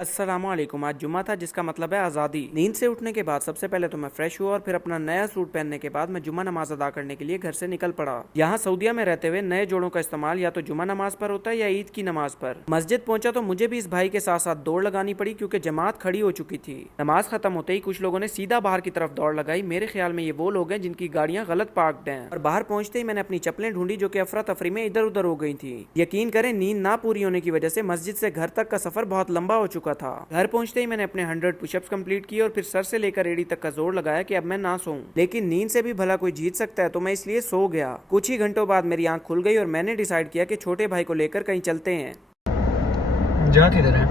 अस्सलामुअलैकुम। आज जुम्मा था जिसका मतलब है आज़ादी। नींद से उठने के बाद सबसे पहले तो मैं फ्रेश हुआ और फिर अपना नया सूट पहनने के बाद मैं जुम्मा नमाज अदा करने के लिए घर से निकल पड़ा। यहाँ सऊदीया में रहते हुए नए जोड़ों का इस्तेमाल या तो जुम्मा नमाज पर होता है या ईद की नमाज पर। मस्जिद पहुंचा तो मुझे भी इस भाई के साथ साथ दौड़ लगानी पड़ी क्योंकि जमात खड़ी हो चुकी थी। नमाज खत्म होते ही कुछ लोगों ने सीधा बाहर की तरफ दौड़ लगाई। मेरे ख्याल में ये वो लोग हैं जिनकी गाड़ियां गलत पार्कड हैं। और बाहर पहुंचते ही मैंने अपनी चप्पलें ढूंढी जो कि अफरा तफरी में इधर उधर हो गई थी। यकीन करें, नींद ना पूरी होने की वजह से मस्जिद से घर तक का सफर बहुत लंबा हो चुका था। घर पहुंचते ही मैंने अपने 100 पुशअप्स कंप्लीट किए और फिर सर से लेकर एड़ी तक का जोर लगाया कि अब मैं ना सोऊं। लेकिन नींद से भी भला कोई जीत सकता है, तो मैं इसलिए सो गया। कुछ ही घंटों बाद मेरी आंख खुल गई और मैंने डिसाइड किया कि छोटे भाई को लेकर कहीं चलते हैं। जा किधर है?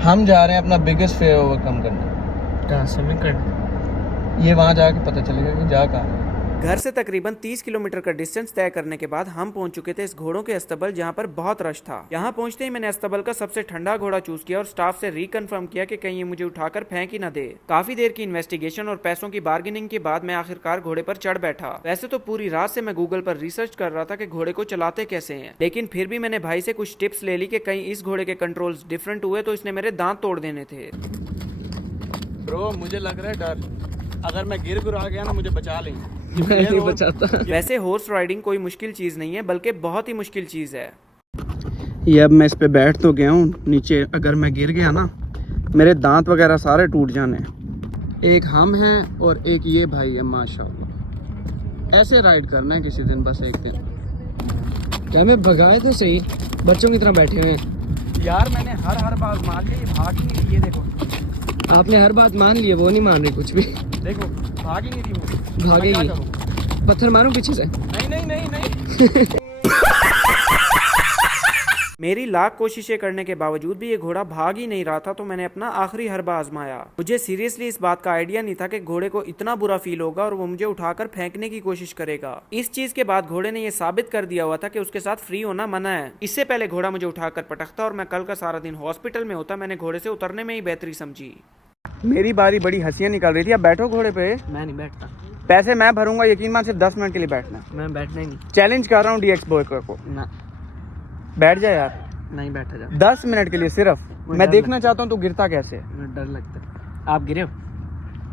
हम जा रहे हैं अपना बिगेस्ट फेयर ओवरकम करने। कहाँ स्विमिंग करने? ये वहाँ जाके पता चलेगा कि जा कहाँ है। घर से तकरीबन 30 किलोमीटर का डिस्टेंस तय करने के बाद हम पहुंच चुके थे इस घोड़ों के अस्तबल, जहां पर बहुत रश था। यहां पहुंचते ही मैंने अस्तबल का सबसे ठंडा घोड़ा चूज किया और स्टाफ से रिकन्फर्म किया कि कहीं ये मुझे उठाकर फेंक ही ना दे। काफी देर की इन्वेस्टिगेशन और पैसों की बार्गेनिंग के बाद मैं आखिरकार घोड़े पर चढ़ बैठा। वैसे तो पूरी रात से मैं गूगल पर रिसर्च कर रहा था कि घोड़े को चलाते कैसे हैं, लेकिन फिर भी मैंने भाई से कुछ टिप्स ले ली कि कहीं इस घोड़े के कंट्रोल्स डिफरेंट हुए तो इसने मेरे दांत तोड़ देने थे। ब्रो मुझे लग रहा है डर, अगर मैं गिर गुरा गया ना मुझे बचा लेंगे। मैं नहीं बचाता। वैसे हॉर्स राइडिंग कोई मुश्किल चीज नहीं है, बल्कि बहुत ही मुश्किल चीज है। ये अब मैं इस पे बैठ तो गया हूँ, नीचे अगर मैं गिर गया ना मेरे दांत वगैरह सारे टूट जाने। एक हम हैं और एक ये भाई है, माशाल्लाह। ऐसे राइड करना है किसी दिन, बस एक दिन। क्या मैं भगाए तो सही, बच्चों की तरह बैठे हुए हैं। यार मैंने हर बात मान ली, भाग ही नहीं रही। ये देखो आपने हर बात मान ली है, वो नहीं मान रही कुछ भी। देखो भाग ही नहीं रही मुझे। भागेगी। पत्थर मारूं पीछे से? नहीं। मेरी लाख कोशिशें करने के बावजूद भी ये घोड़ा भाग ही नहीं रहा था, तो मैंने अपना आखिरी हरबा आजमाया। मुझे सीरियसली इस बात का आइडिया नहीं था कि घोड़े को इतना बुरा फील होगा और वो मुझे उठाकर फेंकने की कोशिश करेगा। इस चीज के बाद घोड़े ने ये साबित कर दिया हुआ था कि उसके साथ फ्री होना मना है। इससे पहले घोड़ा मुझे उठाकर पटकता और मैं कल का सारा दिन हॉस्पिटल में होता, मैंने घोड़े से उतरने में ही बेहतरी समझी। मेरी बारी बड़ी हंसियां निकल रही थी। अब बैठो घोड़े पे। मैं नहीं बैठता। पैसे मैं भरूंगा, यकीन मान सिर्फ 10 मिनट के लिए बैठना। मैं बैठना ही नहीं। चैलेंज कर रहा हूँ डीएक्स बॉय को। ना, बैठ जा यार, नहीं बैठा जा। 10 मिनट के लिए सिर्फ। मैं देखना चाहता हूँ तू गिरता कैसे है। मुझे डर लगता है। आप गिरे हो?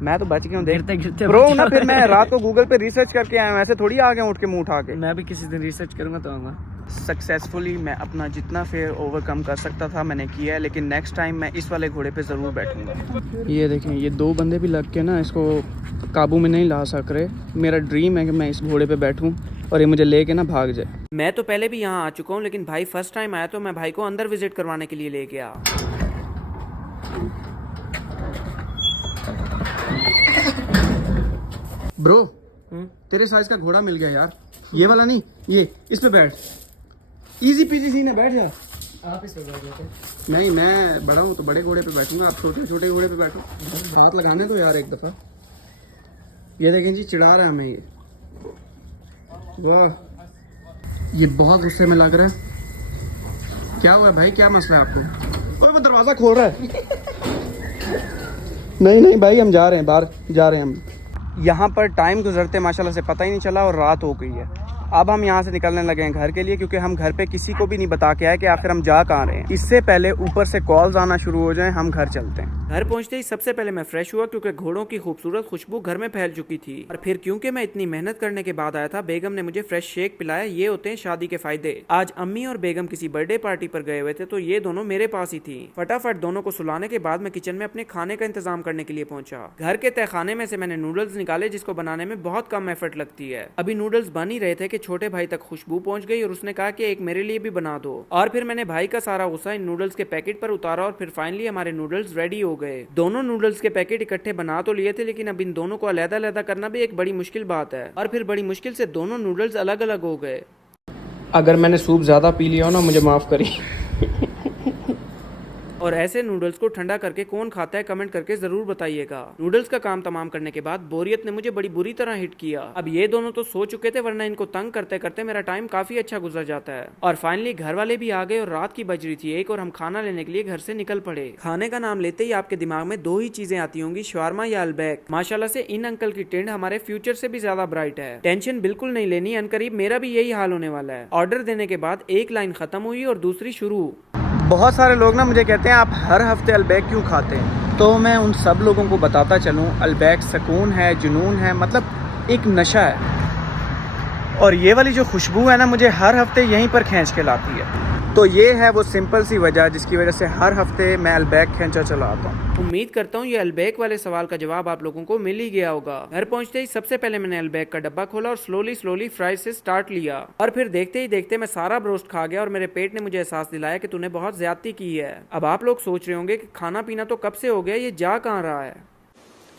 मैं तो बच गया हूँ। गिरते गिरते प्रो ना, फिर मैं रात को गूगल पे रिसर्च करके आया हूँ, ऐसे थोड़ी आ गया उठ के मुंह उठा के। मैं भी किसी दिन रिसर्च करूंगा तो आऊंगा। सक्सेसफुली मैं अपना जितना फेयर ओवरकम कर सकता था मैंने किया है, लेकिन नेक्स्ट टाइम मैं इस वाले घोड़े पे ज़रूर बैठूंगा। ये देखें, ये 2 बंदे भी लग के ना इसको काबू में नहीं ला सक रहे। मेरा ड्रीम है कि मैं इस घोड़े पे बैठूं और ये मुझे लेके ना भाग जाए। मैं तो पहले भी यहाँ आ चुका हूँ, लेकिन भाई फर्स्ट टाइम आया तो मैं भाई को अंदर विजिट करवाने के लिए ले गया। ब्रो तेरे साइज का घोड़ा मिल गया यार। ये वाला नहीं, ये इस पे बैठ। इजी पीजी सीन है, बैठ जा। आप इस पे बैठ जाते? नहीं, मैं बड़ा हूँ तो बड़े घोड़े पे बैठूंगा, आप छोटे छोटे घोड़े पे बैठो। हाथ लगाने दो यार एक दफ़ा। ये देखें जी, चिढ़ा रहा है हमें ये। वाह, ये बहुत गुस्से में लग रहा है। क्या हुआ है भाई, क्या मसला है आपको? ओए वो दरवाज़ा खोल रहा है। नहीं भाई, हम जा रहे हैं, बाहर जा रहे हैं हम। यहाँ पर टाइम गुजरते माशाल्लाह से पता ही नहीं चला और रात हो गई है। अब हम यहाँ से निकलने लगे हैं घर के लिए, क्योंकि हम घर पे किसी को भी नहीं बता के आए कि आखिर हम जा कहाँ रहे हैं। इससे पहले ऊपर से कॉल्स आना शुरू हो जाएं, हम घर चलते हैं। घर पहुंचते ही सबसे पहले मैं फ्रेश हुआ क्योंकि घोड़ों की खूबसूरत खुशबू घर में फैल चुकी थी। और फिर क्योंकि मैं इतनी मेहनत करने के बाद आया था, बेगम ने मुझे फ्रेश शेक पिलाया। ये होते हैं शादी के फायदे। आज अम्मी और बेगम किसी बर्थडे पार्टी पर गए हुए थे, तो ये दोनों मेरे पास ही थी। फटाफट दोनों को सुलाने के बाद मैं किचन में अपने खाने का इंतजाम करने के लिए पहुंचा। घर के तहखाने में से मैंने नूडल्स निकाले, जिसको बनाने में बहुत कम एफर्ट लगती है। अभी नूडल्स बन ही रहे थे कि छोटे भाई तक खुशबू पहुंच गई और उसने कहा कि एक मेरे लिए भी बना दो। और फिर मैंने भाई का सारा गुस्सा इन नूडल्स के पैकेट पर उतारा और फिर फाइनली हमारे नूडल्स रेडी हो गए। दोनों नूडल्स के पैकेट इकट्ठे बना तो लिए थे, लेकिन अब इन दोनों को अलग-अलग करना भी एक बड़ी मुश्किल बात है। और फिर बड़ी मुश्किल से दोनों नूडल्स अलग अलग हो गए। अगर मैंने सूप ज़्यादा पी लिया हो ना, मुझे माफ़ करिए। और ऐसे नूडल्स को ठंडा करके कौन खाता है, कमेंट करके जरूर बताइएगा। नूडल्स का काम तमाम करने के बाद बोरियत ने मुझे बड़ी बुरी तरह हिट किया। अब ये दोनों तो सो चुके थे, वरना इनको तंग करते करते मेरा टाइम काफी अच्छा गुजर जाता है। और फाइनली घर वाले भी आ गए और रात की बज रही थी 1 और हम खाना लेने के लिए घर से निकल पड़े। खाने का नाम लेते ही आपके दिमाग में 2 ही चीजें आती होंगी, शवारमा या अलबैक। माशाल्लाह से इन अंकल की टेंड हमारे फ्यूचर से भी ज्यादा ब्राइट है। टेंशन बिल्कुल नहीं लेनी, अनकरीब मेरा भी यही हाल होने वाला है। ऑर्डर देने के बाद एक लाइन खत्म हुई और दूसरी शुरू। बहुत सारे लोग ना मुझे कहते हैं आप हर हफ्ते अलबैक क्यों खाते हैं, तो मैं उन सब लोगों को बताता चलूँ अलबैक सुकून है, जुनून है, मतलब एक नशा है। और ये वाली जो खुशबू है ना मुझे हर हफ्ते यहीं पर खींच के लाती है। तो ये है वो सिंपल सी वजह जिसकी वजह से हर हफ्ते मैं अलबैक खींचा चला आता हूँ। उम्मीद करता हूँ ये अलबैक वाले सवाल का जवाब आप लोगों को मिल ही गया होगा। घर पहुंचते ही सबसे पहले मैंने अलबैक का डब्बा खोला और स्लोली फ्राई से स्टार्ट लिया और फिर देखते ही देखते मैं सारा ब्रोस्ट खा गया और मेरे पेट ने मुझे एहसास दिलाया कि तूने बहुत ज्यादती की है। अब आप लोग सोच रहे होंगे कि खाना पीना तो कब से हो गया, ये जा कहाँ रहा है।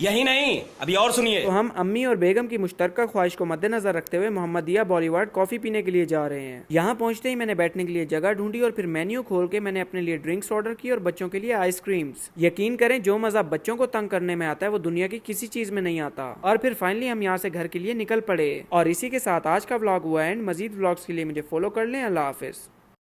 यही नहीं, अभी और सुनिए। तो हम अम्मी और बेगम की मुश्तरका ख्वाहिश को मद्देनजर रखते हुए मोहम्मदिया बॉलीवुड कॉफी पीने के लिए जा रहे हैं। यहाँ पहुंचते ही मैंने बैठने के लिए जगह ढूंढी और फिर मेन्यू खोल के मैंने अपने लिए ड्रिंक्स ऑर्डर की और बच्चों के लिए आइसक्रीम्स। यकीन करें जो मजा बच्चों को तंग करने में आता है वो दुनिया की किसी चीज में नहीं आता। और फिर फाइनली हम यहाँ से घर के लिए निकल पड़े। और इसी के साथ आज का व्लॉग हुआ एंड। मजीद व्लॉग्स के लिए मुझे फॉलो कर लें। अल्लाह हाफिज।